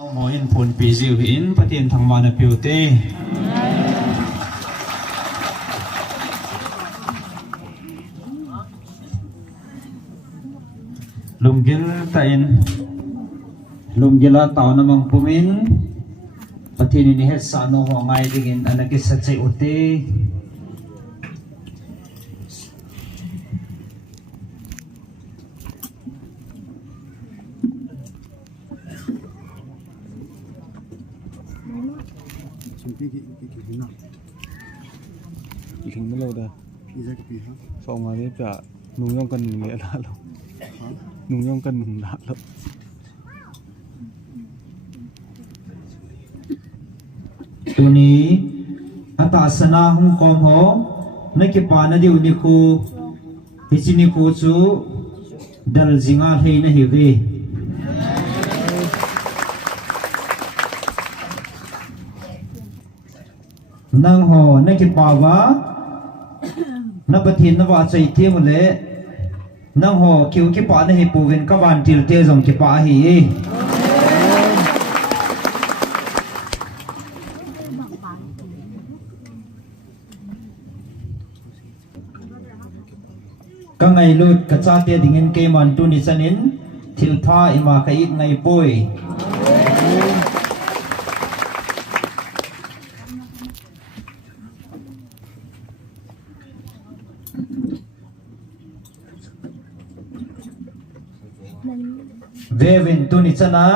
Mo in phun pi ziu in patien thangma na piu te lunggil ta in lunggila taw namang pumin patien ni het sa no ho ngai dingin anakis sa chai oteถึงไม่เราได้สองมาเนี่ยจะนุ่งย่องกันหนึ่งเลยละเรานุ่งย่องกันหนึ่งละเรา ตัวนี้อัตสนาหงกอมโหนักปานดิวนิคูฮิจินิคูจูดัลจิงาเฮนฮิเวนังโหนักปาวะนับทินนวาใจเทียมเลนังโหคิวกิปานฮิปูวินกวันติลเตจงกิปาฮีกังไงลุดกระจาเตียดิ่งเงินเกมันตุนิสันินทิลท่าอิมาขยิดไงป่วยเววินตุนิสนา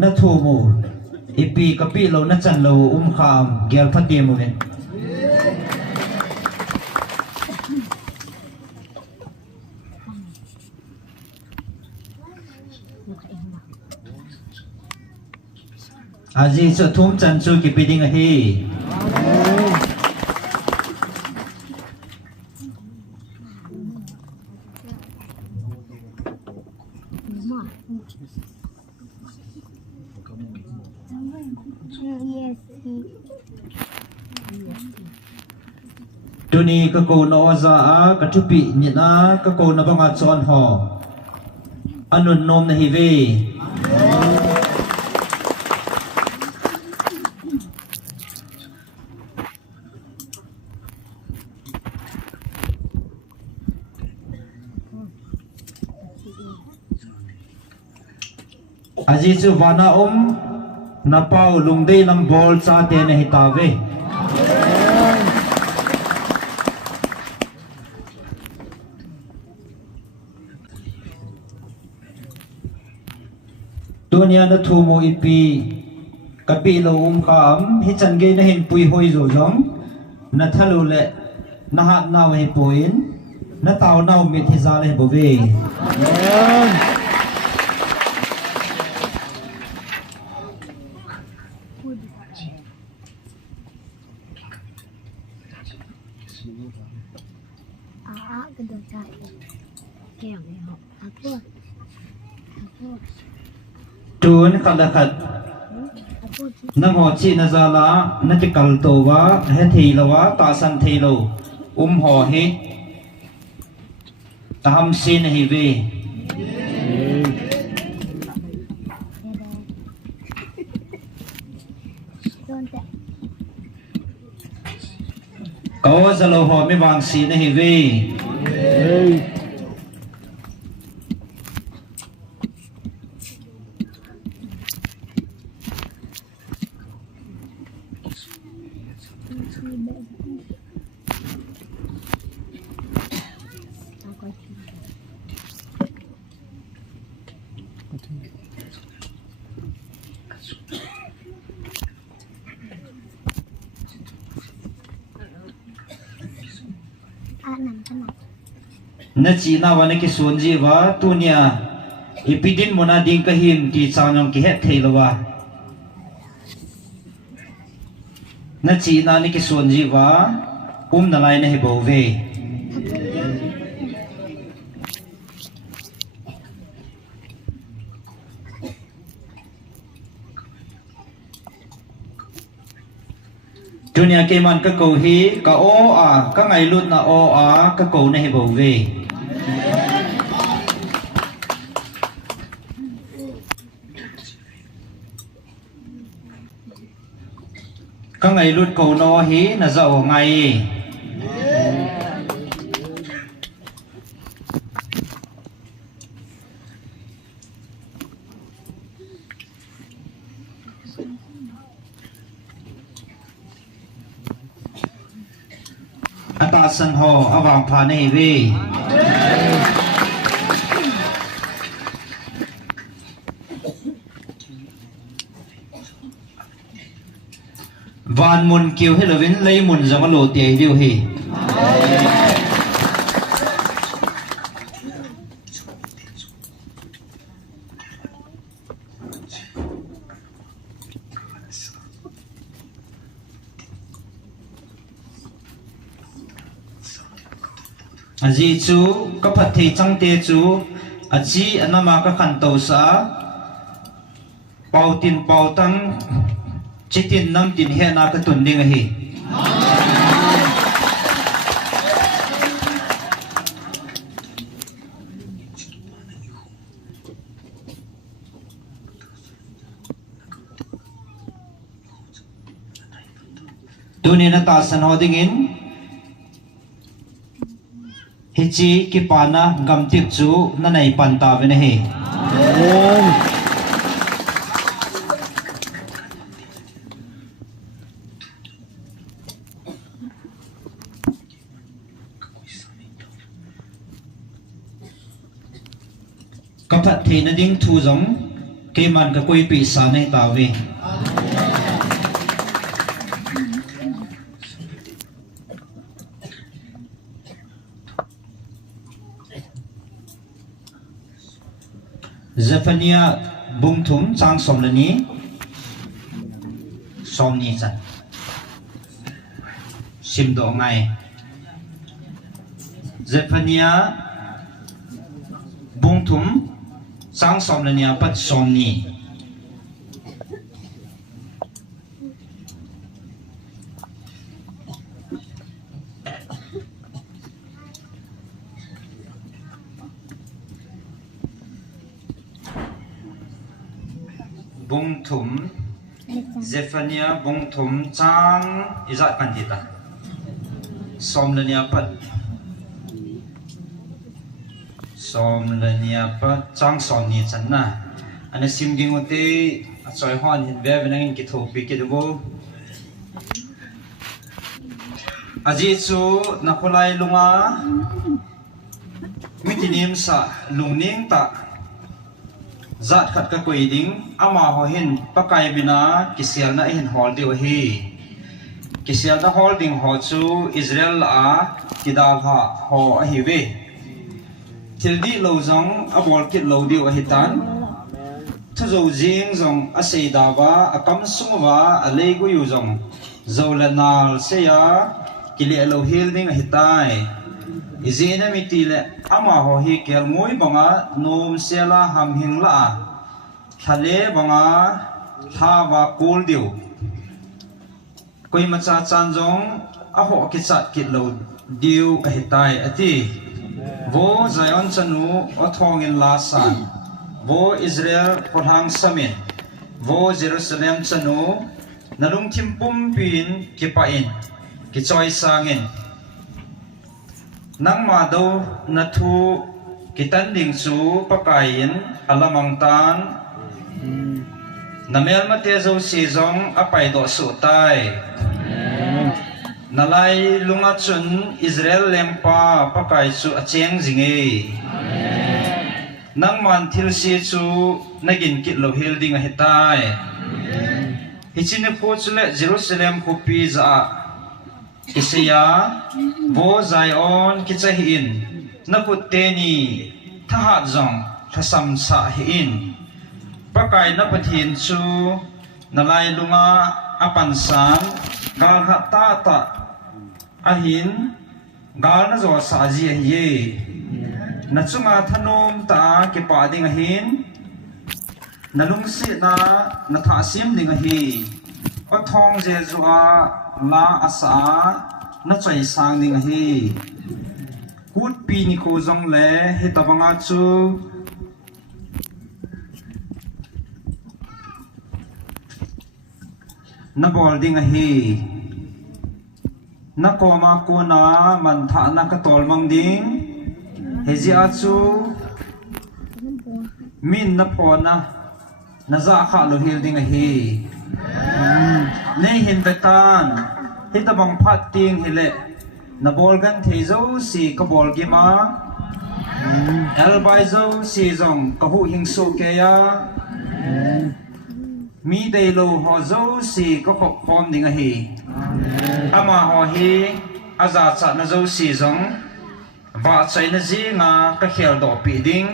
นัทูมูอีปีกับปีเรานัจันเราขามเกลพัดเดียมูเนอาจีจะทุ่มจันจูกิปิดิงเฮตัวนี้ก็โกนอซากระทุปิเนี่ยนะก็โกนบังอาจอนหออนุนนมในฮิเวอาจีจูวานานาเป้าลุงได้ลำบอลซาเตนให้ตาเวตัวนี้นัทูมูอีปีกับปีเราขามฮิจันเกนเห็นปุยหอยโจจงนัทลุเละนัหนาวให้ปุยนนัตาวนาวมิทิซาเลบเวกระโดดใจแก้วเลยเหรอพวกจูนขัดขัดนักหัวชีนซาลานักกัลโตวะเฮทีลวะตาสันทีโลห่อเฮตามซีนฮิเวก็จะโลหะไม่วางซีนฮิเวนัจีน่าวันนี้ส่วนจีวะตัวเนี้ยอีพิดินมนาดิงกหิมที่จางงกิเฮตเทลวะนัจีน่านี่ส่วนจีวะนาไลน์เนี่ยบ่เวdunia keman ka ko hi ka o a ka ngai lut na o a ka ko na hi bo ve các ngày lút cầu nó hí là giàu ngày ta sân hồ ở vòng phá này vì van môn kiều hay là vĩnh lấy môn ra mà lộ tiền điều hì gì chú có phật thì trong tê chú chỉ anh mà các khăn tàu xã bao tiền bao tăng chỉ tiền năm tiền hè na cái tuần đi ngay tu nên là ta san ho dingin hichi ki pana gam tip chu na nei pan ta ve ne he các phật thì nó đinh thu giống cái màn cái quay bị sa này tạo về Zephaniah bung thum chang som lani som ni chan sim do ngai Zephaniah bung thum chang som lani pat som ni bung thum Zephaniah bung thum chang izat kan dita som lania pat chang som ni chan na ana sim gingote choi hon hin ve venangin ki thopi ki do aji chu nakolai lunga mitinim sa lungning ta zat khat ka koi ding ama ho hin pakai bina kisial na hin hol diu hi kisial na holding ho chu Israel a kidal ha ho a hi ve thildi lo zong a bol kit lo diu a hitan thuzo jing zong a sei da ba a kam sungwa a le gu yu zong zolanal se ya kile lo healing a hitai izina mitile ama ho hi kel moi banga nom sela ham hing la thale banga thawa kul diu koi macha chan jong a ho ki chat ki lo diu a hitai ati vo zion chanu othong in la san vo Israel porhang samin vo Jerusalem chanu nalung thimpum pin ki pa in ki choi sangin nang ma do na thu kitan ding chu pakain alamang tan namel ma te zo si zong apai do su tai nalai lunga chun Israel lempa pakai chu acheng jinge nang man thil si chu nagin kit lo hil ding a hitai hichine pho chule Jerusalem ko pi za Isaiah vo Zion kichahin naputeni thahat zong thasam sa hin pakai na pathin chu nalai lunga apansan gal ta ta ahin gal na zo sa ji ye na chunga thanom ta ke pa ding ahin nalung si na na tha sim ding a hi pathong je zuwa la asa na chai sang ning hi kut pi ni ko zong le he tabanga chu na bol ding a hi na ko ma ko na man tha na ka tol mang ding he ji a chu min na pho na za kha lo hil ding a hi nei hin betan hi ta bang phat ting hi le na bol gan thei zo si ka bol gi ma el bai zo si zong ka hu hing su ke ya mi dei lo ho zo si ka khop khom ding a hi ama ho hi aza cha na zo si zong va chai na ji nga ka khel do pi ding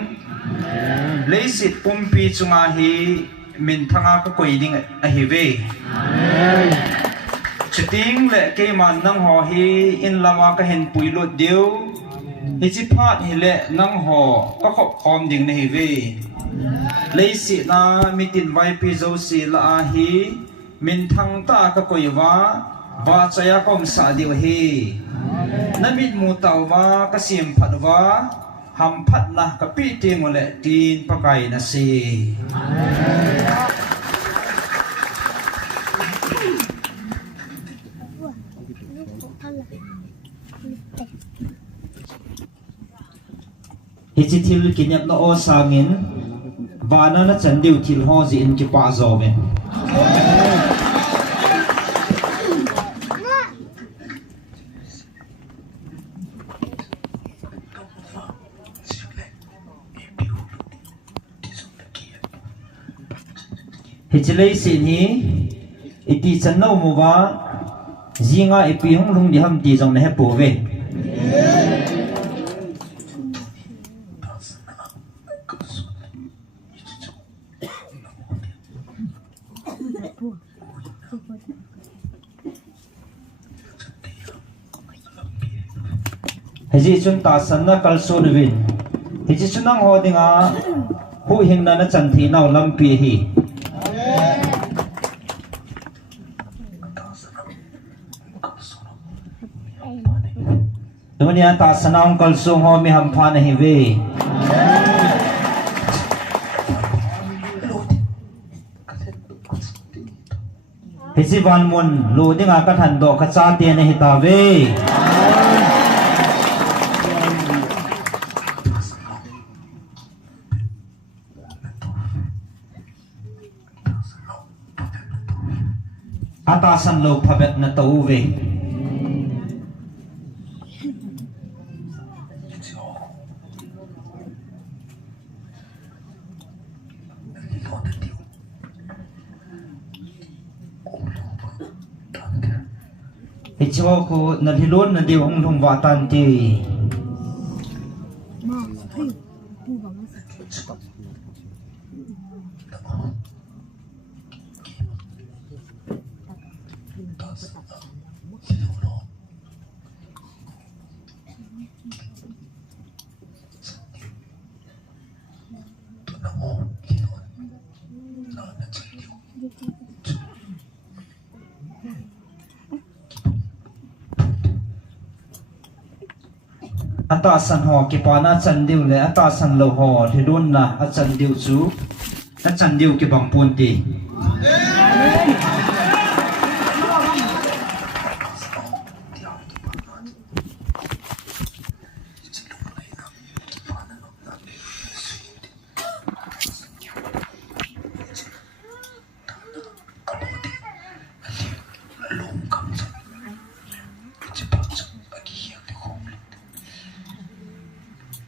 leisit pumpi chunga hi min thanga ka koi ding a hi ve chiting le ke man nang ho hi in lama ka hen pui lot deu hi chi phat hi le nang ho ka khop khom ding na hi ve leisi na mitin vai pi zo si la a hi min thang ta ka koi wa chaya kom sa deu hi namit mu taw wa ka sim phat wa ham phat na ka pi ting le tin pakai na si hi chi thil kinyap na o sangin bana na chandiu thil ho ji in ki pa zo men hi chi lei sin hi iti chan no mu wa zinga ipi hong lung di ham ti jong na he pu ve Hiji chun ta san na kal so win hiji chun ang ho dinga hu hing na na chan thi naw lam pi hi Dunia ta sanang kal so ho mi ham pha na hi ve hiji van mun lo dinga ka than do ka cha te na hi ta ve atasan lo phabet na tau ve ichwa ko na hilon na diw ang lung watan ti atasan ho ki pana chandiu le atasan lo ho thidun na a chandiu chu na chandiu ki bang pun ti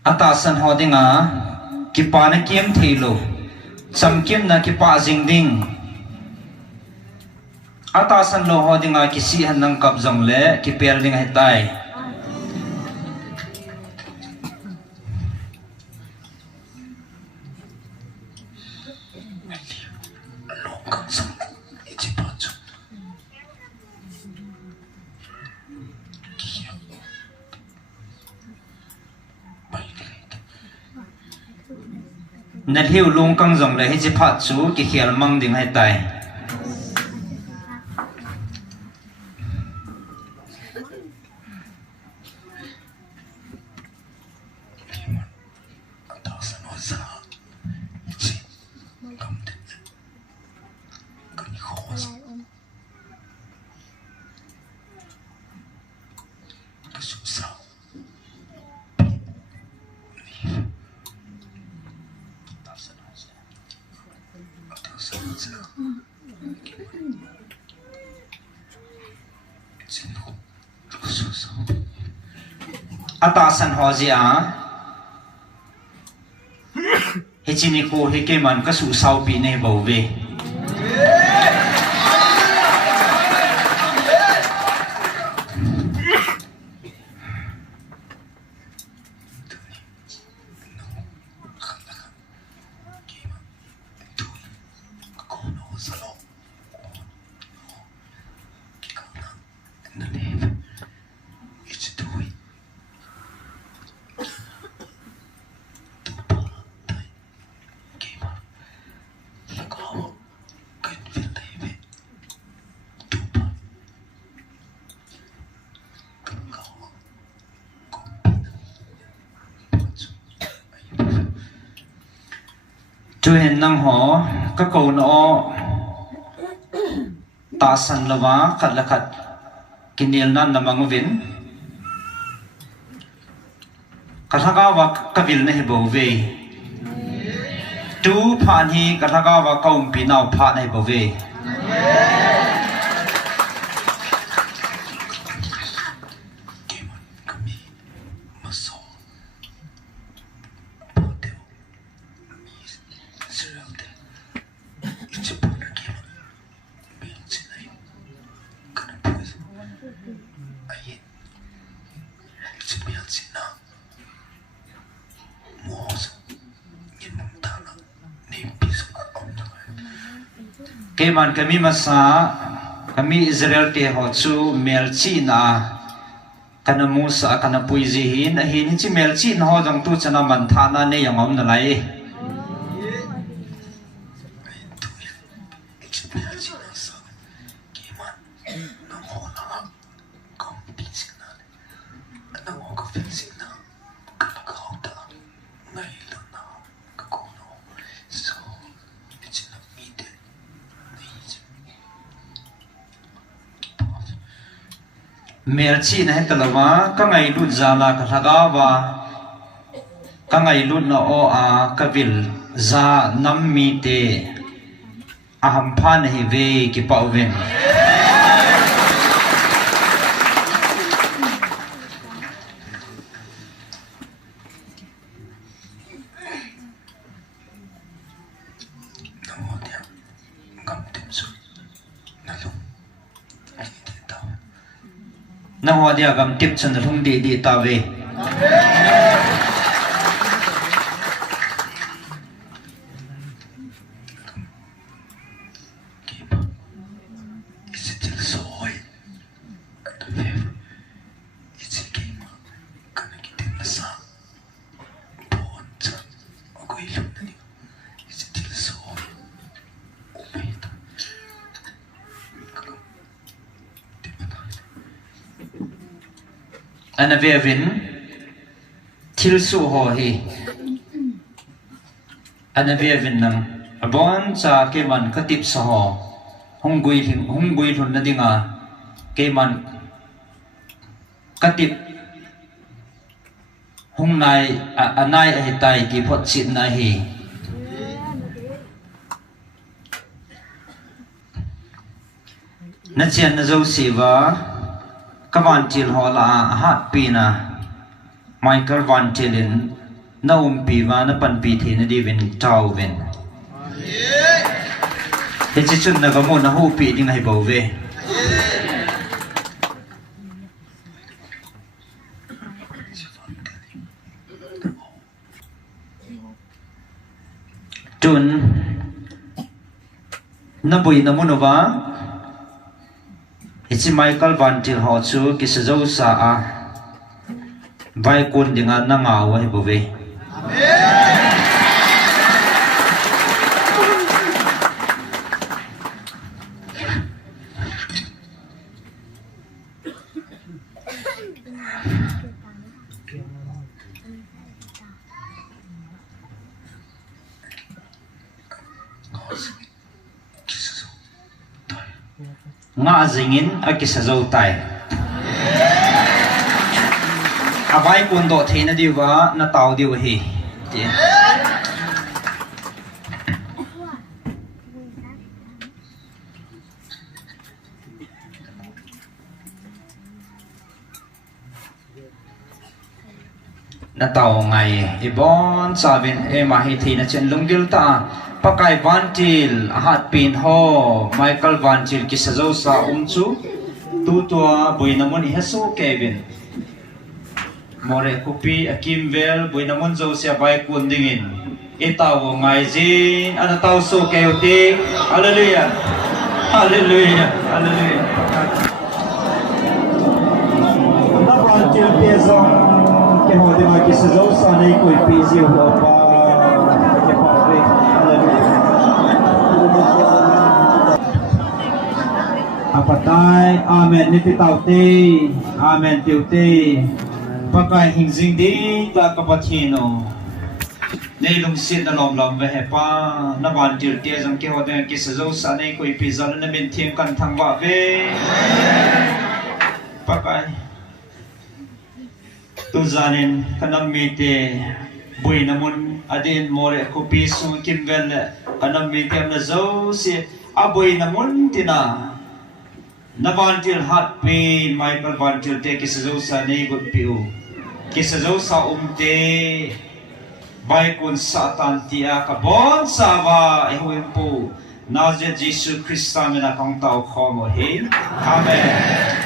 atasan ho dinga ki pa na kiem thilo cham kiem na ki pa jing ding atasan lo ho dinga ki si han nang kap jong le ki pel ding hai tai na hiu lung kang jong le hi chi phat chu ki khial mang ding hai tai atasan hozia hechiniku hekeman kasu sau pi ne bove chú hiện năng họ các câu nó ta san lova khát là khát kinh niệm nan nằm ngang vin các thằng và các vil này bảo vệ chú phan hi các thằng và công pi nào phan này bảo vệ keman kami masa kami Israel te ho chu melchi na kana musa kana puizihin hin chi melchi na ho jang tu chana man thana ne yangom na lai melchi na hetalawa ka ngai lut zala ka thagawa ka ngai lut na o a kavil za nammi te aham phan hi ve ki pauven na hoa dia gam tip chan thung di ta ve anavevin thilsu ho hi anavevin nang abon cha keman katip sa ho hungui thun na dinga keman katip hungnai anai ai tai ki phot sit na hi na chen na zo siwa kawan til hola hat pina Michael Van Tillen na pi wa na pan pi the na divin tau ven he chi chun na gamo na hu pi ding hai bo ve tun na bui na munova ichi Michael Van Til ho chu kisajau sa a vai kun dinga na ngaw hi bove nga zingin akisajau tai avai kun do theina diwa na taw diwa hi na tàu ngày ibon savin ema hi thi na chen lungdil ta pakai vantil hat pin ho Michael vantil ki sazo sa chu tu tua buinamon hesu Kevin more kupi akim vel buinamon zo sia bai kundingin itaw ngai jin ana taw su keuti hallelujah hallelujah hallelujah na vantil pezong ke ho de ma ki sazo sa nei koi pi ji ho pa ke pa re apatai amen ni tauti amen tiuti pakai hingjing di ta kapachino nei lung sit na lom ve hepa na ban tir tia jang ke ho de ki sazo sa nei koi pi zan na min thiem kan thang wa ve pakai tu zanin kanam mi te bui namun adin more kopi su kimvel kanam mi te na zo si abui namun tina na vantil hat pi Michael vantil te kisazo sa nei gut piu kisazo sa te bai kun satan tia ka bon sa wa e huim pu Nazareth Jesus Christa mina kong tao khomo he amen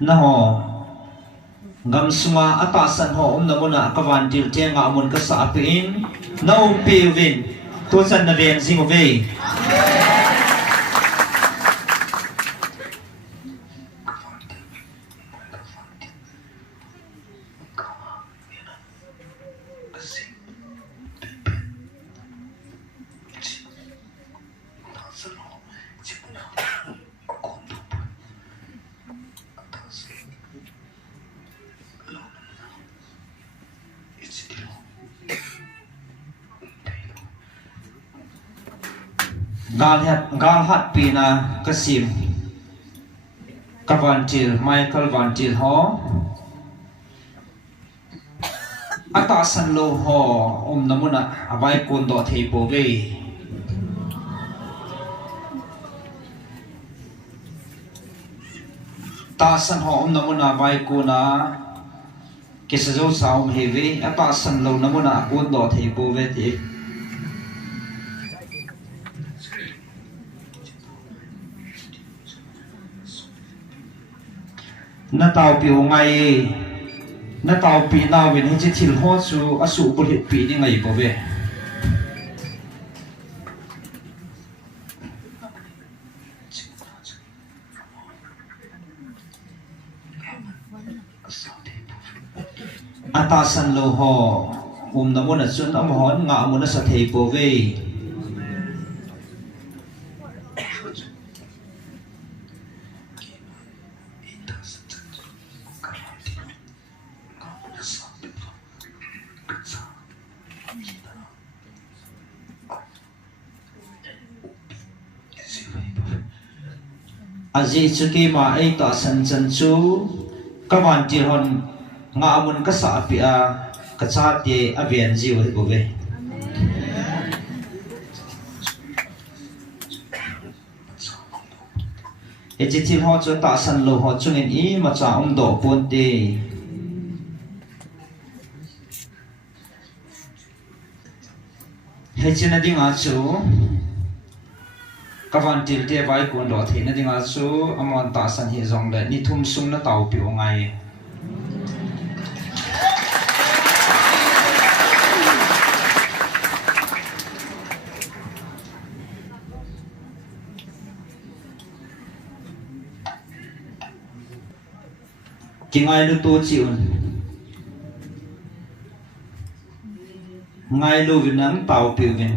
na ho gam sunga atasan ho namuna kavantil te nga amun ka sa apin na piwin to san na ren sing ve gal hat pina kasim kavantil Michael vantil ho atasan lo ho namuna abai kun do thei po ve tasan ho namuna abai kuna kisazo sa heve atasan lo namuna kun do thei po ve ti na tao piu ngai na tao pi na win hi chi thil ho chu asu bul hit pi ni ngai bo ve atasan lo ho namuna chun amhon nga amuna sa thei bo ve aji chuki ma ai ta san chan chu kawan ti hon nga amun ka sa pia ka cha ti avian ji wa bo ve e chi ti ho chu ta san lo ho chung in i ma cha do pon ti he china ding a chu kavantil te vai kun do the na dinga chu amon ta san hi zong le ni thum sum na tau pi ngai kingai lu to chi un ngai lu vinang tau pi vin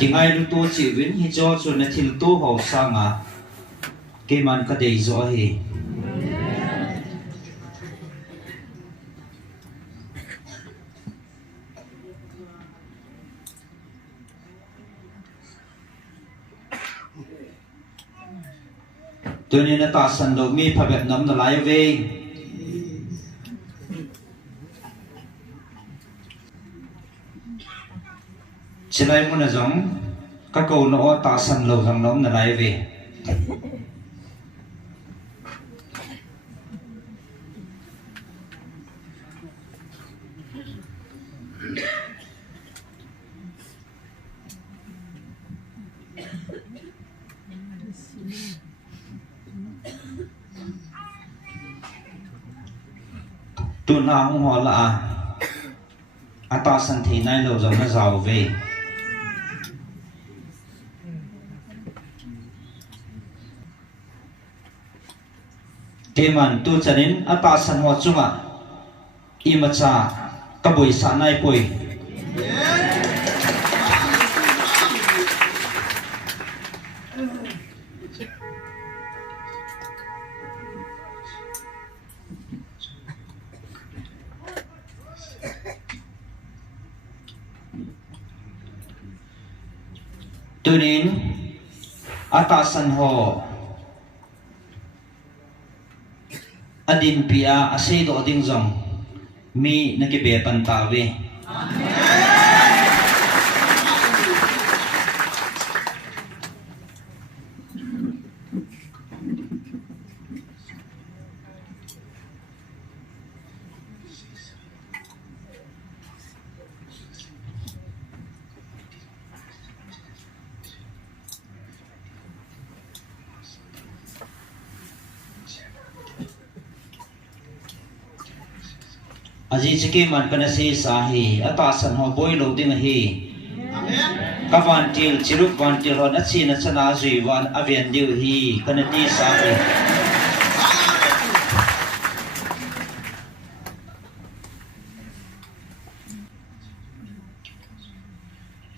kingai lu to chi win hi cho chu na thil tu ho sanga ke man ka dei zo hi ตัวนี้นะตาสันโลมีพระแบบน้ำนลายเวเช่นไรมุนจังก็กูโนตาสันโลจังน้ำนลายเวตุนอาหงหัวละอาตาสันทีนายโลจังนะจาวเวเกมันตูจันินอาตาสันหัวจุงะอิมาจากระบุยสานายปุยตัวนี้อาตาสันหัวอดินพิอาอาศัยตัวดิ้งจงมีนักเบียปันตาเวอาจีสกีมันกันสีสาฮีอาตาสันหัวบอยโลดิ้งฮีกวันทิลชิลุกวันทิลหอนัดสีนัชนาจุยวันอเวียนดิวฮีกันตีสาฮี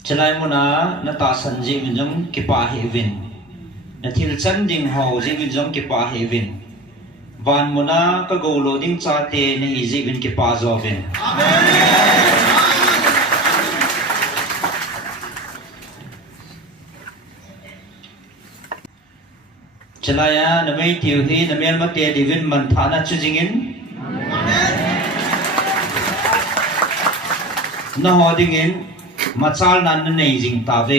ฉลายมุนานาตาสันจิวินจงกิปาเฮวินนาทิลจันดิงหาวจิวินจงกิปาเฮวินวันมุนาก็โกโลดิ้งชาเตในอีจิวินกิปาโจวินฉลายนาไม่ทิวฮีนาไม่มาเตดิวินมันฐานะชุจิงินนาหอดิ้งินมาชาลนันในจิงตาเว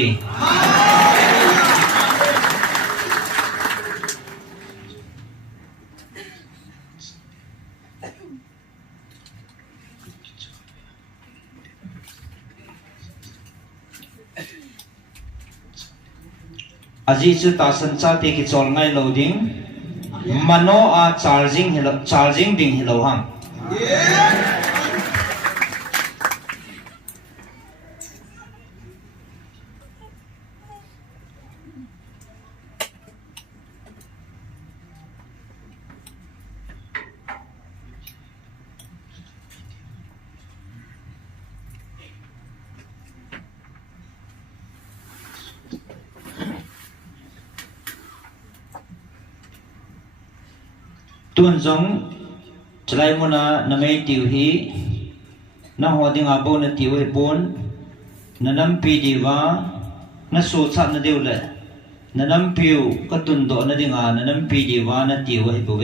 อาจีสุตาสันชาติกิจอลไงโลดิ้งมโนอาชาร์จิงดิ้งฮิโลฮังตุนจงฉลายมุนานาไม่ติวฮีนาหัวดิ้งอาโบนติวให้ปนนานัมปีดีวานาสูชัดนาเดียวเลยนานัมพิวก็ตุนโดนาดิ้งนานัมปีดีวานาติวให้บุเว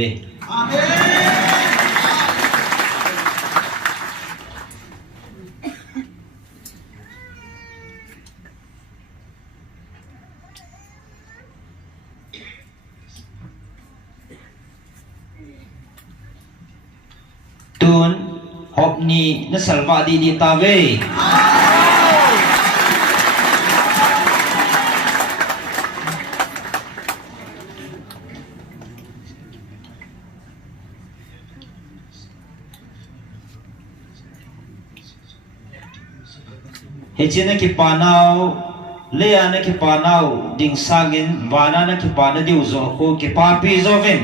ตุนฮอบนีนัสลวาดีดีตาเวเฮจินักกิปานาวเลียนักกิปานาวดิ่งสักินวานานักกิปานดิวโซโคกิปาปีโซวิน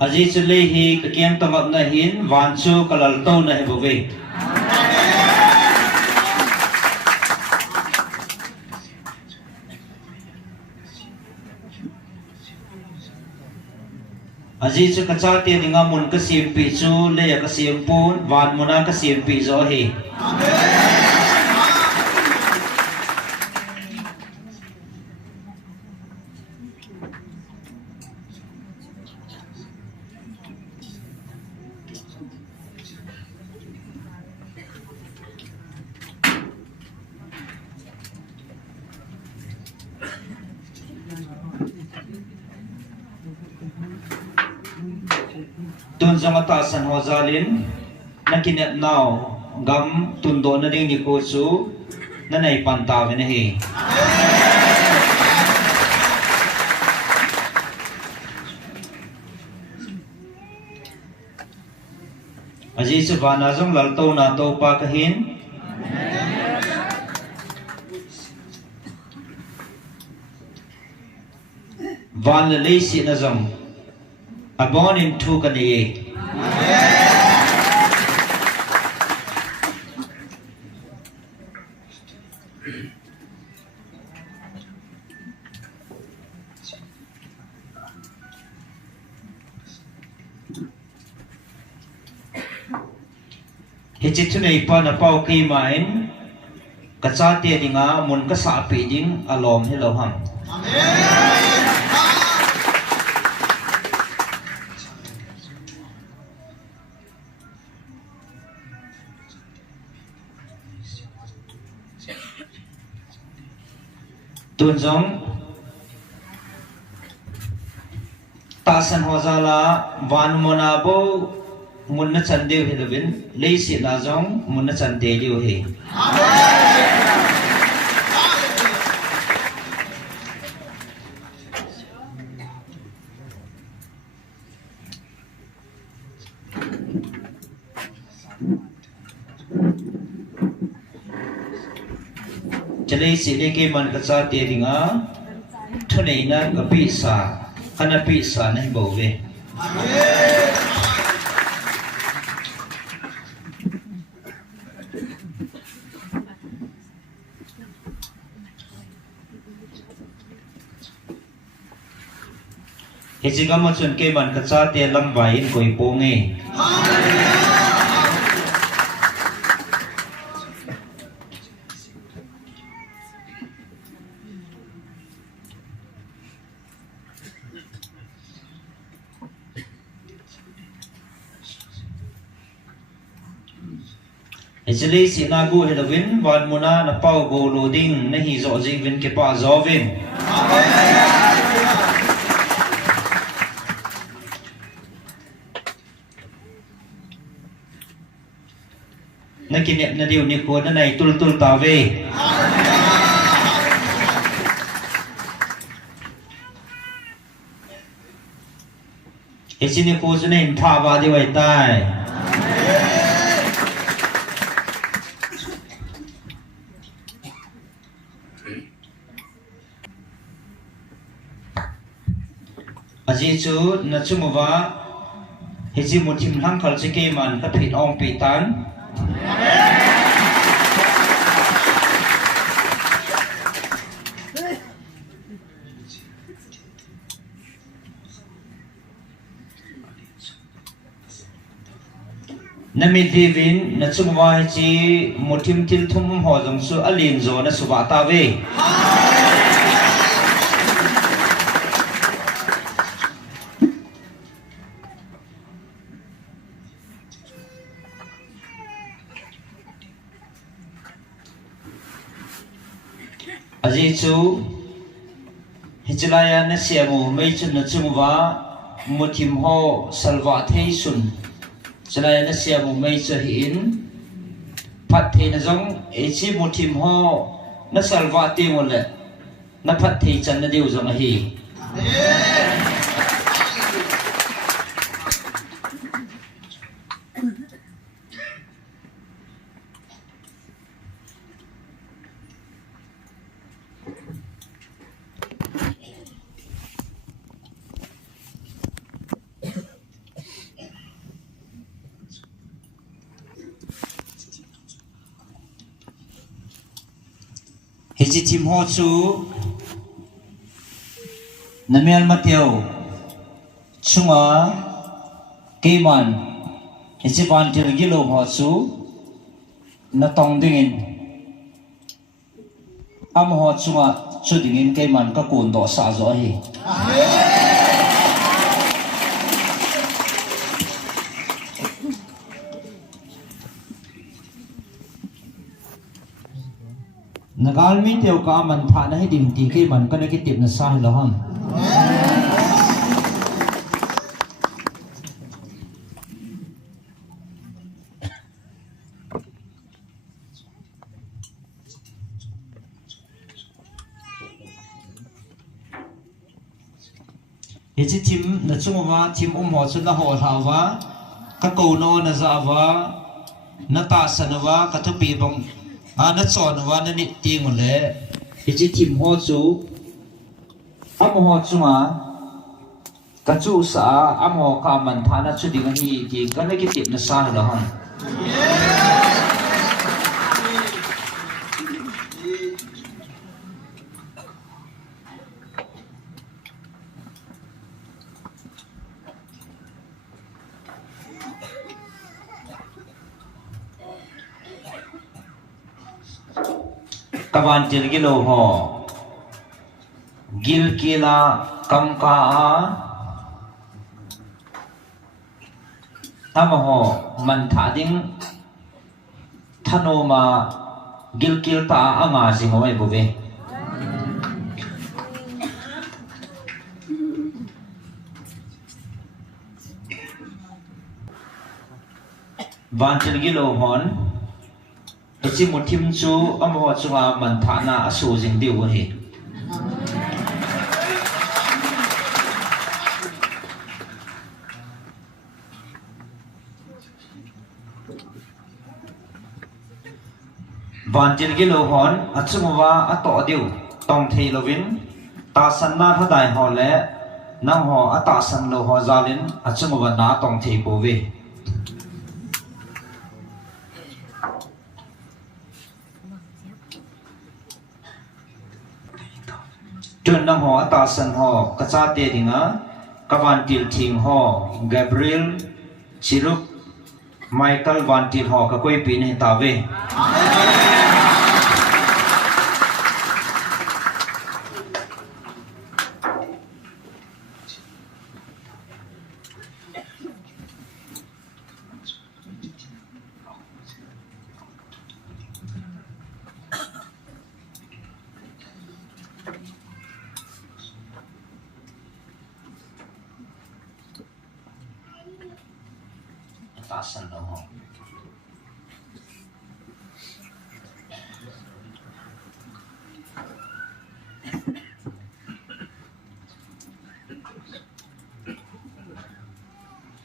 อาจีสุเลฮีกเกียงตมักนาหินวันชูกลัลโตนะเฮบุเวอ Aji chu kacha te dinga mun ka sim pi chu le ka sim pun van muna ka sim pi zo hi. Tun zong ata san ho zalin nakinet now gam tun do na ding ni ko chu na nai pan ta ve na hi. Aji chu vana zong lal to na to pa ka hin van le le si na zong a born in two ka ni he chi thu nei pa na pau ki main ka cha te dinga mun ka sa pi ding alom hello ham. Tun zong ta san ho za la van mona bo mun na chan deu he lovin le si na zong mun na chan de deu he. Chale si le ke man ka cha te dinga thunei na ka pi sa kana pi sa nai bo ve. He chi ga ma chun ke man ka cha te lam vai in koi po nge. Actually si na gu helovin van muna na pau go loading na hi zo ji vin ke pa zo vin. Na kinep na diu ni ko na nai tul tul ta ve. He chi ni ko chu nei tha ba di wai tai. Aji chu na chumuwa heji mutim hang khal che ke man ka phit ong pi tan nami divin na chumuwa heji mutim til thum ho jong su alin zo na suba ta ve. Aji chu hicilaya na siamu mai chun na chumuwa mutim ho salwa thei sun chilaya na siamu mai chu hin phat thei na jong echi mutim ho na salwa te mo le na phat thei chan na deu jong hi. Heji tim ho chu namial mateo chunga keman ichipan tirgi lo ho chu na tong dingin am ho chunga chu dingin keman ka kun do sa zo hi nagalmi teo ka man tha na hi dim ti keman ka na ki tip na sa hi lo ham Ichi tim na chunga tim ho chu na ho thawa ka ko no na zawa na ta sanwa ka thu pi bang na chonwa na ni ting le ichi tim ho chu am ho chunga ka chu sa am ho ka man tha na chu ding hi ki ka na ki tip na sa la han kawan til gilo ho gil kila kam ka tama ho man tha ding thano ma gil kil ta anga jing oi bu ve van til gilo hon ichi muthim chu amho chunga man thana asu jing diu hi banjil gi lo hon achungwa ato diu tong thei lovin ta sanna thadai ho le nang ho ata san lo ho zalin achungwa na tong thei po ve Tuan nang ho ata san ho kacha te dinga kawan til thing ho Gabriel Chirup Michael van til ho ka koi pin he ta ve Tasan lo ho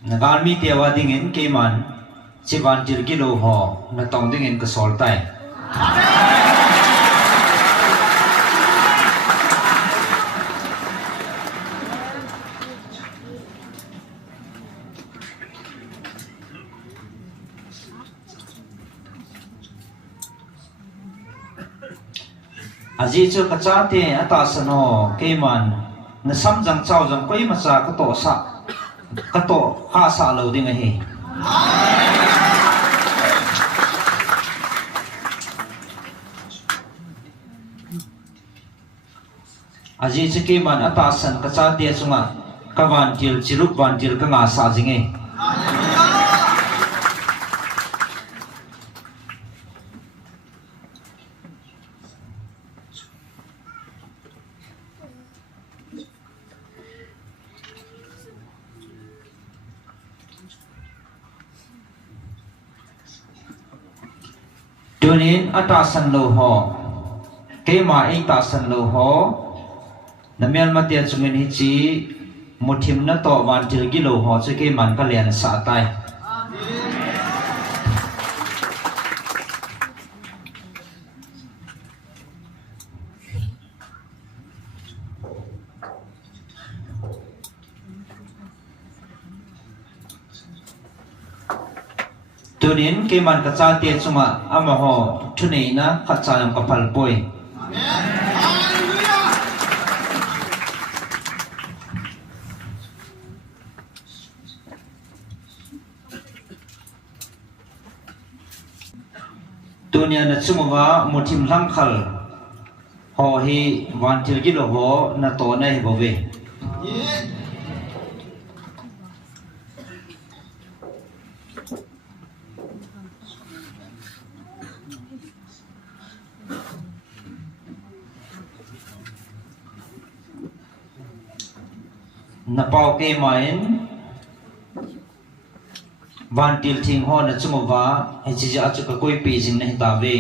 nagalmi tewa dingin keman chiban til gi lo ho na tong dingin ka sol tai aji chu kacha te ata sano keman na samjang chau jang koi ma cha ka to sa ka to ha sa lo ding hi aji chu keman ata san kacha te chunga kawan til chirup ban til ka nga sa jing e Tunin atasan lo ho kema itasan lo ho namian matia chungin hi chi muthim na to wan til gi lo ho che ke man ka lian sa tai Tunin keman kacha te chunga ama ho thunei na khacha yang kapal poi tunia na chunga muthim hlang khal ho hi vantil ki lo ho na to na hi bove na pau ke main vantil thing ho na chunga he chi ja chu ka koi pi jing na hi ta ve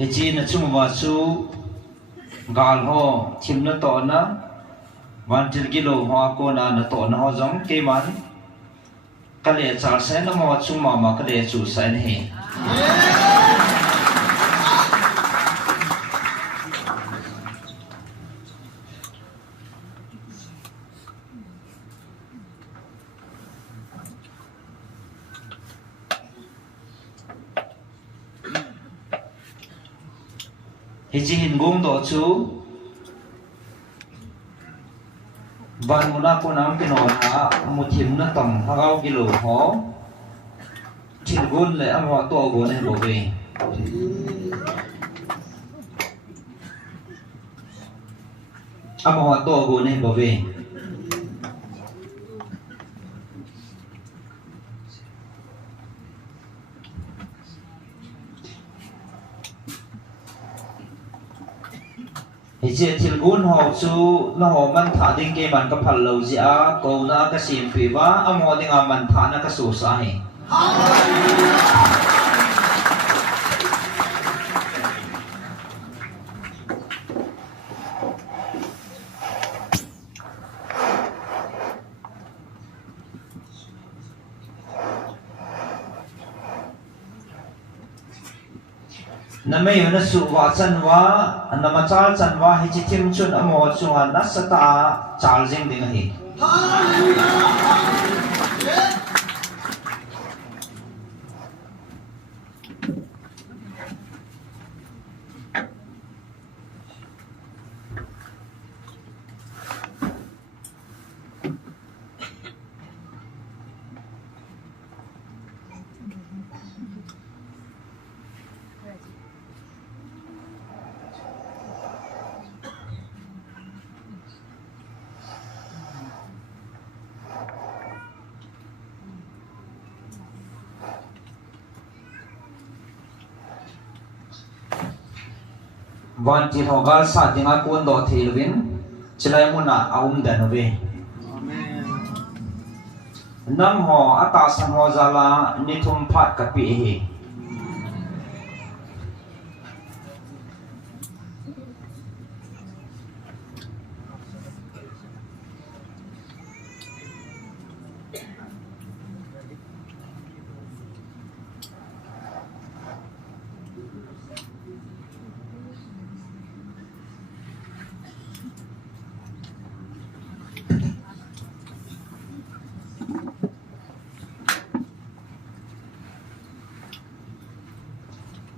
he chi na chunga chu gal ho thim na to na vantil ki lo ho ko na na to na ho jong ke man ka le char se na mo chung ma ka le chu sai ni hi chi hin gong do chu van muna ko nam ki no na muthim na tam hagau ki lo ho thil gun le amwa to go ne bo ve amwa to go ne bo ve hi che thil gun ho chu na ho man tha ding ke man ka phal lo ji a ko na ka sim pi wa amo ding a man tha na ka su sa hi na me yo na su wa chan wa na ma chal chan wa hi chi thim chun amo chunga na sata chal jing ding hi van ti hogal sa tinga kun do thilwin chilai muna aum dan ve nam ho ata san ho zala ni thum phat ka pi hi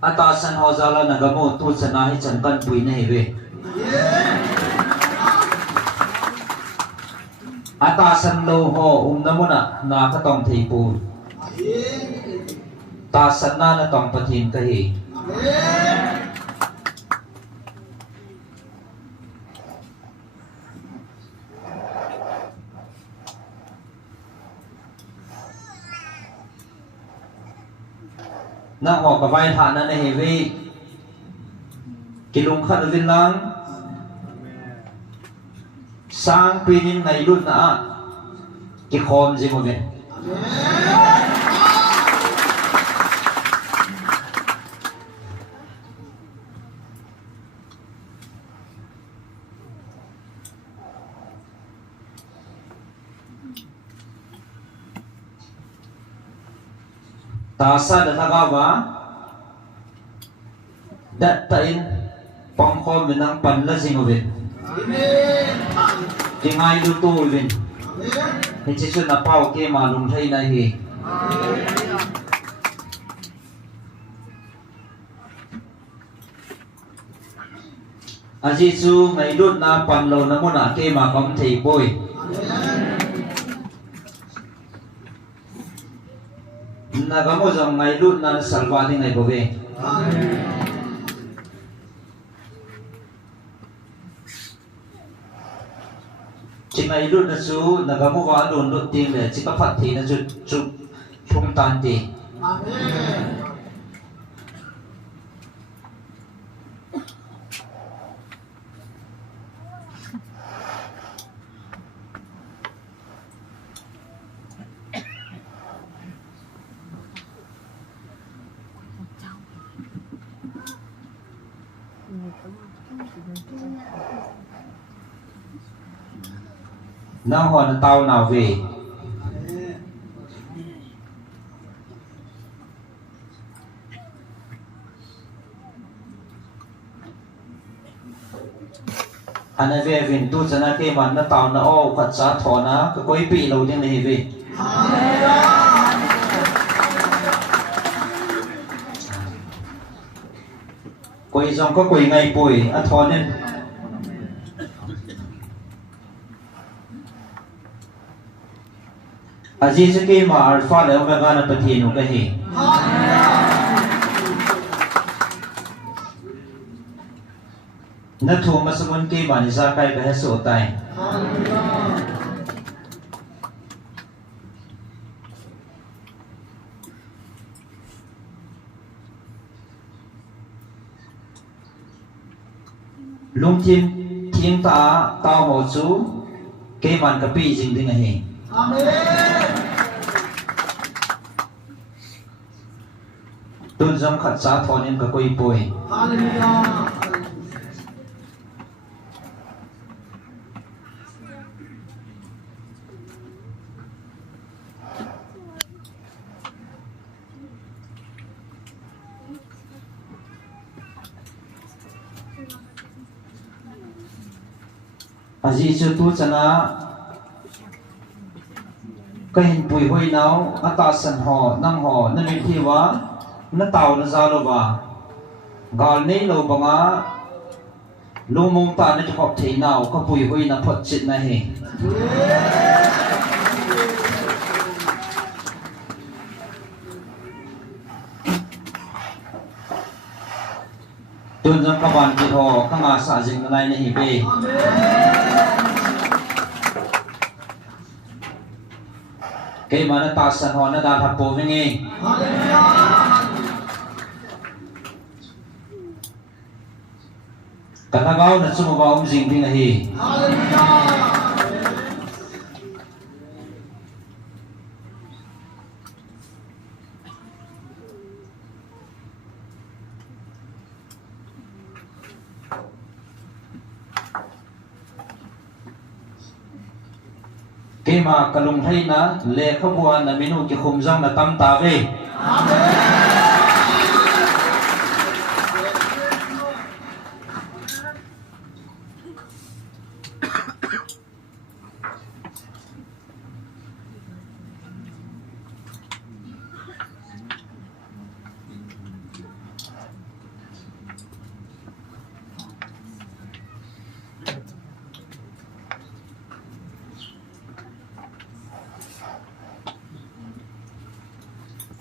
ata san ho zala nagamo tu chana hi chan kan pui nei ve ata san lo ho namuna na ka tong thei pu ta san na na tong pathin ka hi na ho ka vai tha na ne he ve kilung khat vin lang sang pinin ngai lut na ki khom ji mo ve ta sa da ga ba dat ta in pong khom mình đang pan là gì mà vậy thì ngay lúc tôi vậy thì chỉ cần là bao cái mà lùng thấy này thì Azizu ngày lúc na pan lâu na muốn cái mà không thấy bôi na kamu jang ngày lúc na salva thì ngày bôi về chỉ ngày lúc na chú na kamu vào đồn lúc tiền để chỉ có phát thì na chú trung tan thì nào họ tao nào về anh ấy về viên tu chân là cái mà nó tao nó ô quạt giá thọ nó cái quấy bị lâu tiếng này về quấy dòng có quấy ngày bùi ăn thọ nên Aziz ke ma alpha le omega na pathinu ka hi na thu ma samun ke ma ni za kai ba so tai lung chim thiên ta tao ho chu ke man ka pi jing ding hi tuân dòng khát giá thọ nên cả quay bồi Aziz sư tu chana cái hình bùi hôi nào ata san họ năng họ nên mình thi quá nó tàu nó ra đâu và gạo này lâu bằng á lu mông ta nó học thế nào có bùi hôi nó phật chuyện này tuân rằng các bạn chỉ họ các ngà xả dừng này này về cái mà nó ta san họ nó đã thắp bố với nghe cả thằng gấu nó xung vào ông dình thì này cái mà cả lùng hay na lệ khắp buồn là minu cái khung răng là tâm ta về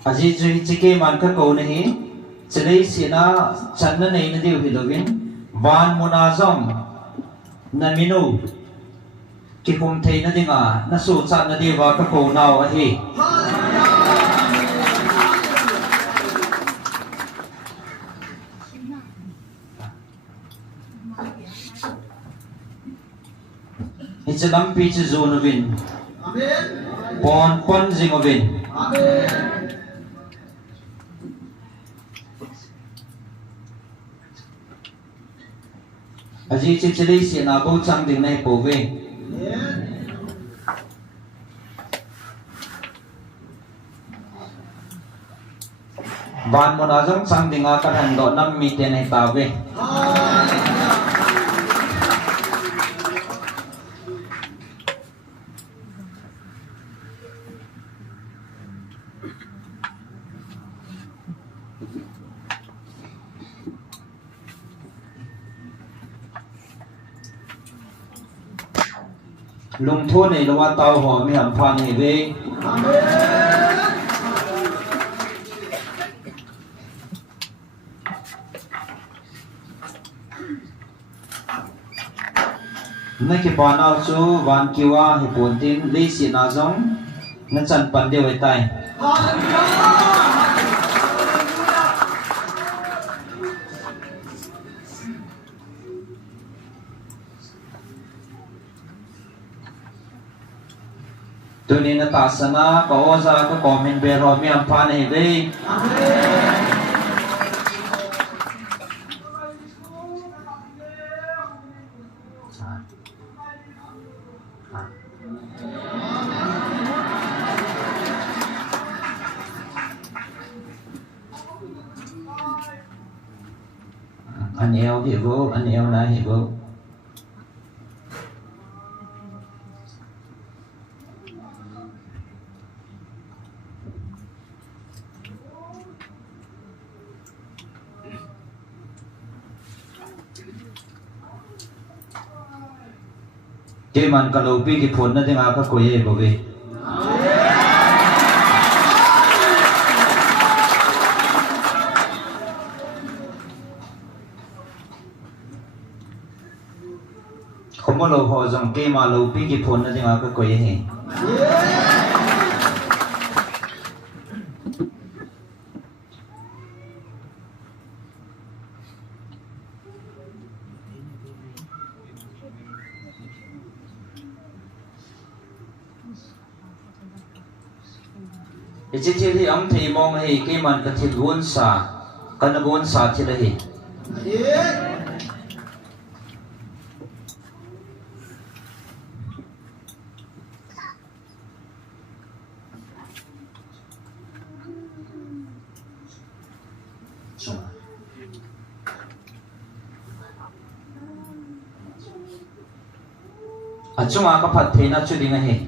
Aziz duy chỉ cái màn các câu này chỉ lấy xí na chân na này nó điều hiểu vin van monazom na minu cái không thấy nó đi ngà nó sụt chân nó đi vào các câu nào ấy ít chỉ làm pi chỉ zone vin pon gì mà vin Aziz chip chili si na bau chang ding này bổ về ban mo na jong chang ding a kan han do nam mi te này ta về ลงทุนในระว่าเตาหอมไม่หำพันให้เว้นั่นคือปานเอาชูวันกิวาให้ปนตินลิสินาจงนั่นจันปันเดียวไว้ใต้ ตัวนี้นัตาสนะก็โอซาก็คอมเมนต์เบรอมีอัมพานให้ได้อันเอวหิวอันเอวนะหิว cái man kalau pi cái phone na tengah ka koye bobe không lo ho jong cái mà lo pi cái phone na tengah ka koye he chỉ thì ông thầy mong hay cái mình cái thịt vốn xả cái nó vốn xả thì đấy à chúng ta có phát thế nào chưa đi ngay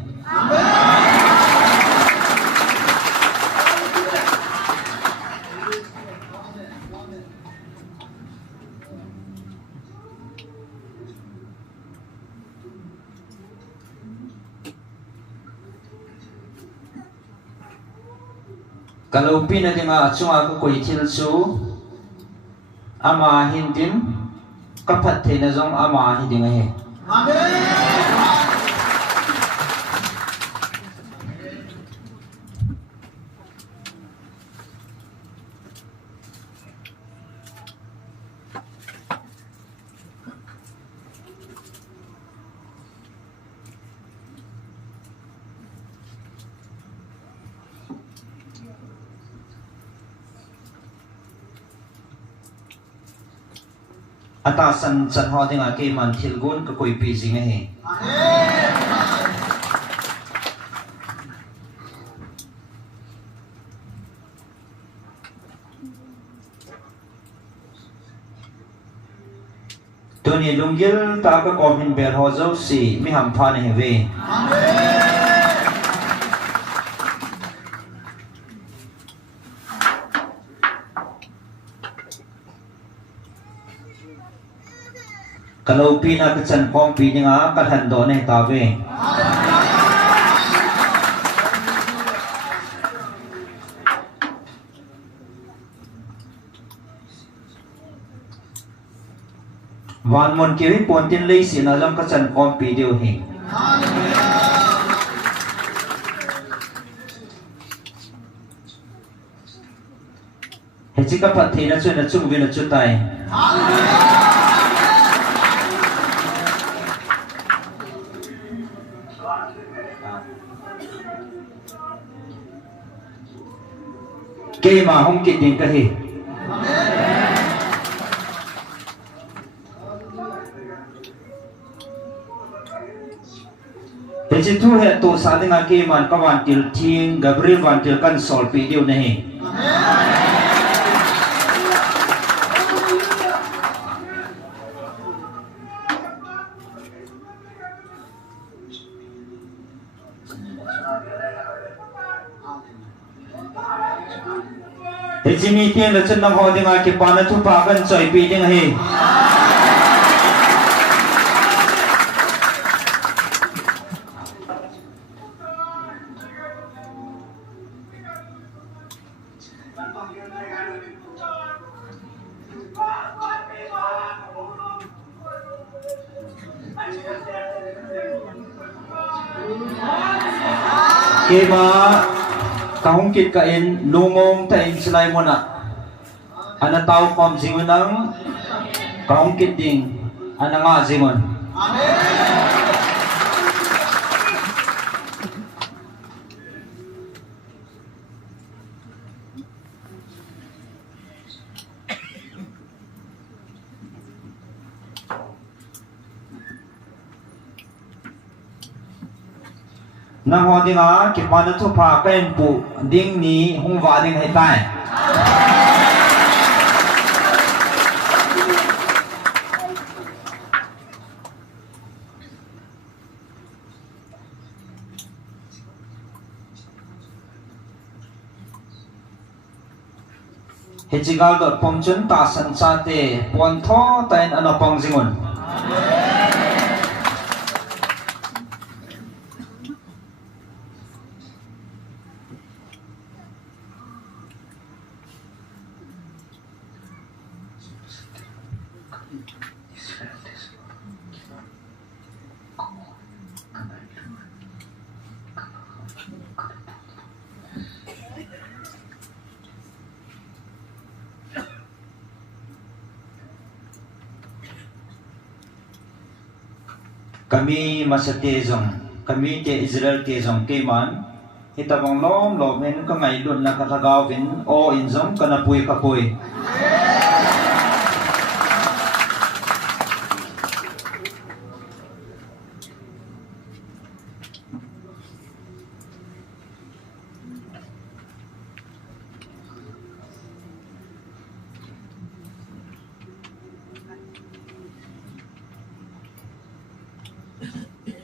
kalau pina dengan cuma aku koi tilsu ama hindim kapat thena jong ama hidinga he atasan san ho dengan ke man thilgun ka koi pi jing heตัวนี้ลุงยิลตาก็กอมินเบรฮอเจ้าสีไม่หำพานให้เวkalau pi nak kesan kong pi dengan kat hando ne tawe wan mon kiri pontin lei sin alam kesan kong pi deu he hejika pathi na chu na chung vi na chu tai cái mà không kịp đến cái gì thế chỉ thu hệ tổ xã dengan cái mà các bạn tiểu thiên Gabriel bạn tiểu căn sol video này thế chỉ mi tiền là chân năm họ dengan cái bạn nó thu phá gần sợi pi dengan he Kema kahong kit kain lungong tain silay mo na. Ana tao kom zingon ng kahong kit ding ana nga zingon. Na ho ding a kipana thu pha kain pu ding ni hung wa ding hai tai Hejigal dot pongchun ta san cha te pon tho tain anapong zingon kami masate zong kami te Israel te zong keman hitabang lom lom men ka ngai dun na katagaw vin o in zong kana pui kapoy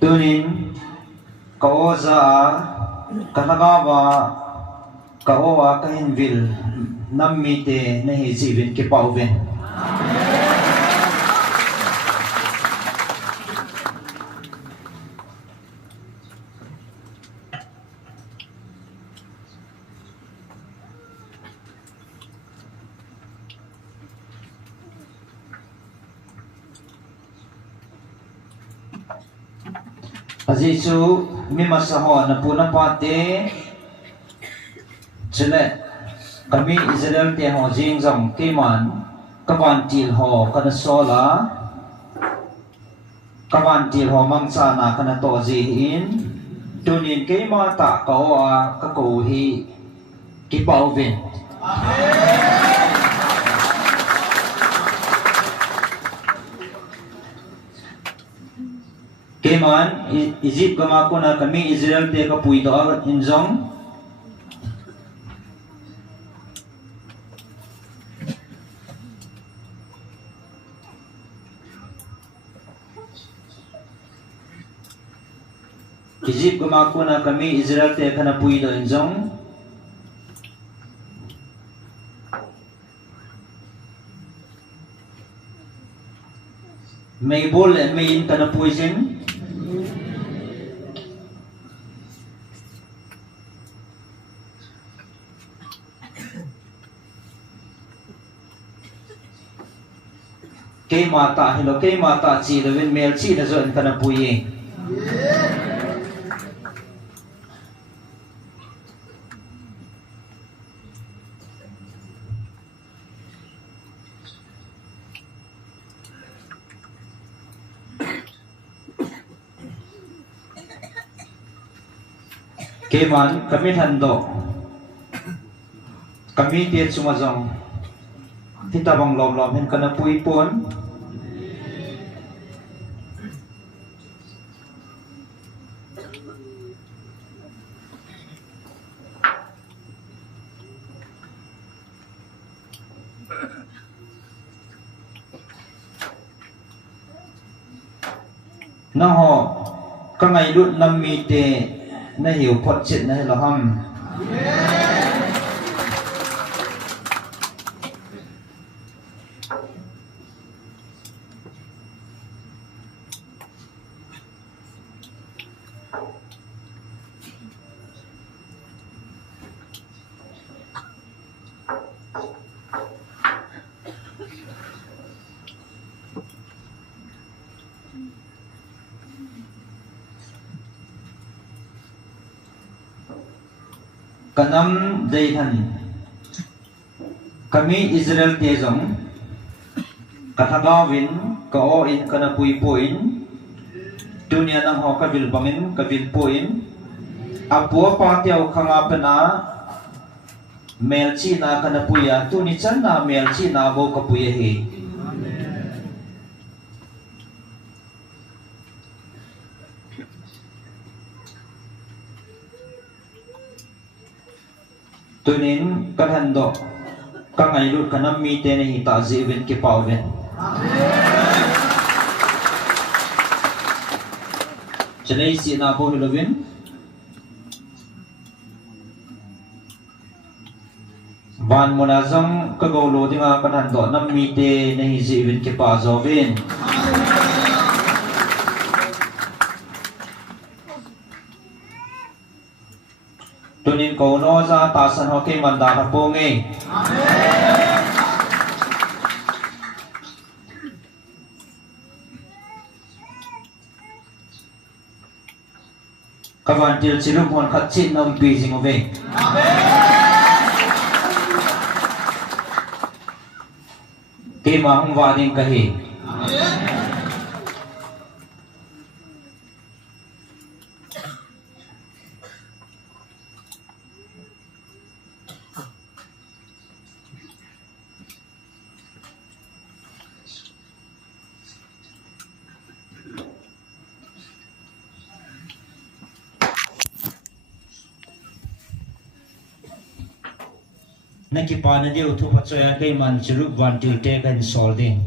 tunin kaoza katagawa kaowa kahinvil nammite na hizibin kipauvin Azizu mimasaho na punang pati chile kami Israel te ho jing zong keman kawan til ho kana sola kawan til ho mangsa na kana to ji in tunin ke ma ta ko a ka ko hi ki pau vin keman Egypt kama ko na kami Israel te ka pui do injong Egypt kama ko na kami Israel te kana pui do injong may bol and may kana pui sin kay mata hello kay mata chi the win mel chi the zon kana puyi kay man kami hando kami tiet sumazong kita bang lom hin kana pui pon na ho ka ngai lut nam mi te na hiểu phật chuyện này là hầm kanam dei than kami Israel te jong kathagawin ka o in kana pui puin dunia nang ho kabil bangin kabil puin apua pa tiaw khanga pena melchi na kana puya tuni chan na melchi na bo ka puya he tunin kadhando ka ngai lut kana mi te ne hita jibin ki pawven chenai si na bo hilovin ban monazang kagolo dinga kadhando nam mi te ne hi jibin ki pa zovin tunin ko no za tasan ho ke manda ka ponge kawan til sirum hon khatchin nom pi jing ove ke ma hung wa ding kahi nakipa na dia utu pacoya kay man chiruk van tilte kan solding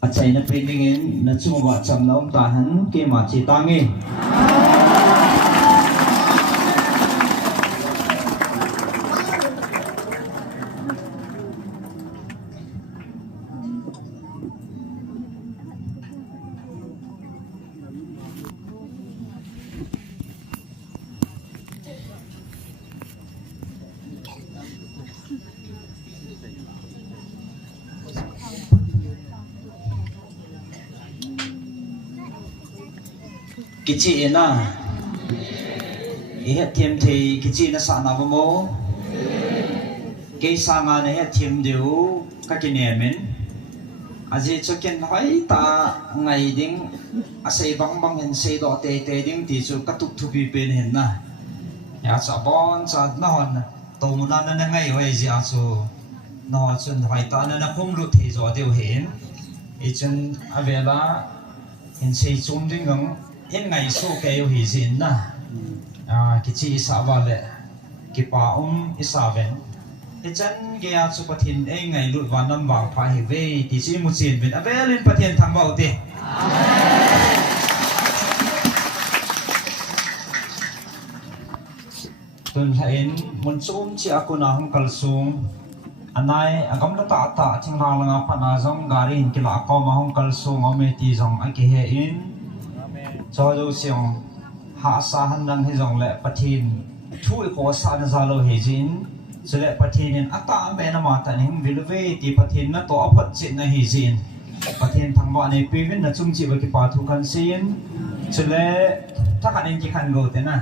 at sa ina piningin na sumaba sa na umtahan kay machi tangi kichi ina ihe thiam thì kichi na sa na mo ke sa nga na he thiam deu ka kinemen aje choken hai ta ngai ding asai bang bang hen sei do te te ding ti chu ka tuk thu bi pen hen na ya cha bon cha na hon to mu na na ngai hoi ji a chu no chun hai ta na na khom lu thi zo deu hen e chun avela hen sei chum ding ngam in ngày số kêu hi zin na kichi isa vale kipa isa ven he chan ge a chu pathin e ngai lut wa nam wang pha hi ve ti chi mu chin ven avelin pathian thang bau te tun hain mun chum chi akuna hum kal sung anai agam la ta ta ching hang langa pana jong gari hin kila ko ma hum kal sung ome ti jong a ki he in cho đâu xiong hạ sa han răng hay dòng lệ pathin thui khó sa na za lo he jin so lệ pathin in ata be na ma ta ning vilve ti pathin na to aphat chin na he jin pathin thang ba ne pivin na chung chi ba ki pa thu kan sin so lệ ta kan in ki kan go te na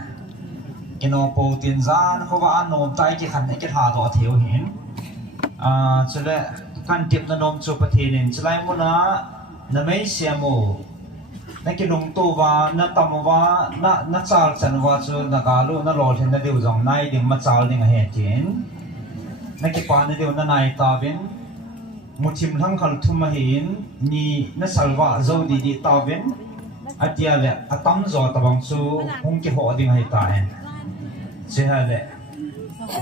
kino po tin za na ko ba nom tai ki kan ki tha do theu hin so lệ kan tip na nom chu pathin in chlai mo na mai siamo na kinong to wa na tam wa na chal chan wa chu na galu na lol hen na deu jong nai ding ma chal ding a he tin na ki pa na deu na nai ta bin muthim thang khal thum ma hin ni na salwa zo di di ta bin atia le atam zo ta bang chu hong ki ho ding hai ta hen se ha le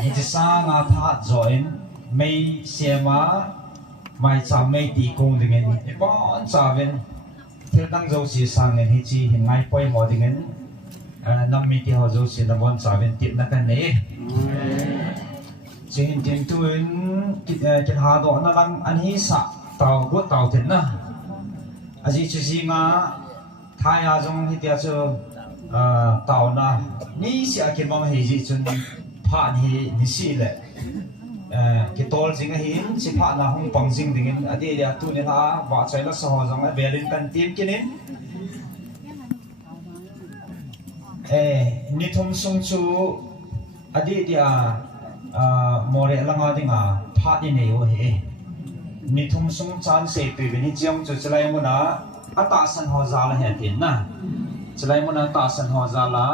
ni ji sa nga tha join mei sema mai cha mei ti kong ding ni bon cha bin thế đang dâu xì sang nên hi chi hiện ngay quay mò thì ngén น้ำมีที่เขาจะสินบอลสาวเป็นติดนักกันนี่จริงจริงตัวกินหาดอกนั่งอันนี้สักเต่าก็เต่าถึงนะอาจีจุซีมาไทยอาจงที่เดียวจะเต่านะนี่สิอากินมาให้จีจนผ่านที่นี่สิแหละกิตอลจริงหินสิผ่านนะห้องปังจริงดิ่งอดีตเดียตัวนี้นะว่าใจละสหจังเบลินกันทีมกินนี่ทุ่มส่งชูอดีตเดียโมเรลังอาดิงาพาดินเอวเฮนี่ทุ่มส่งจานเสพไปวินิจฉัยจุดจะไล่มุนาอัตตาสันหอซาลาเห็นดินนะจะไล่มุนาอัตตาสันหอซาลา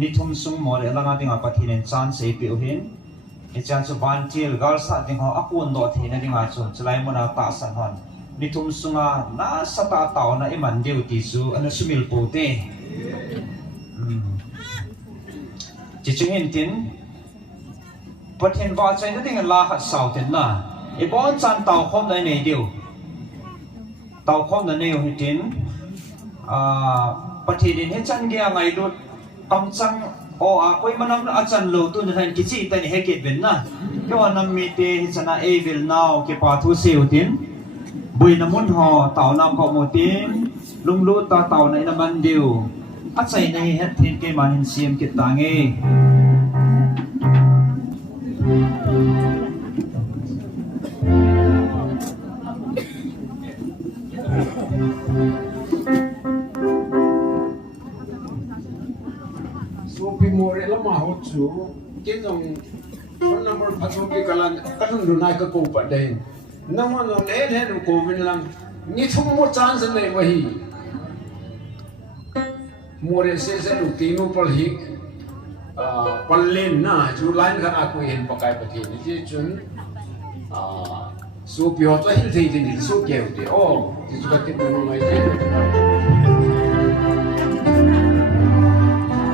นี่ทุ่มส่งโมเรลังอาดิงาปฏิเนจานเสพไปเห็นไอจานสุบันทิลกาลสัตดิงาอักวนโดดเห็นดิงาจุดจะไล่มุนาอัตตาสันหอนนี่ทุ่มส่งน่าสตาเต่านะอิมันเดียวติสูอันนั้นสุมิลปูเต้จิตจึงเห็นดินประเทศว่าใจนั่นเองลาขัดสาวเต็นน่ะไอ้บ้านจันเต่าคมในไหนเดียวเต่าคมในไหนอยู่ที่นประเทศนี้ให้จันเกียร์ไงดูกำจังโอ้คุยมันนำอาจารย์ลูตุนให้กิจแต่นี่ให้เก็บเป็นน่ะก็ว่านำมีเตให้ชนะเอวิลนาวเก็บปาทุเซียวทินบุยน้ำมันห่อเต่านำข้าวหมูทินลุงลูตาเต่าในน้ำมันเดียวอาศัยในเฮ็ดทินเกมันหินเสียมกิตางเอSopi more lama hotsu kinong number patoki kalan kanun dunai ka ko padain naman no le no ko bin lang ni thum mo chance nei wahi more se lu tinu pal hi pallen na chu line kan aku hen pakai pati ni ji chun sopi hotsu hil thei ni so keu de oh ji chu ka tin no mai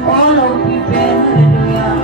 All of you, hallelujah.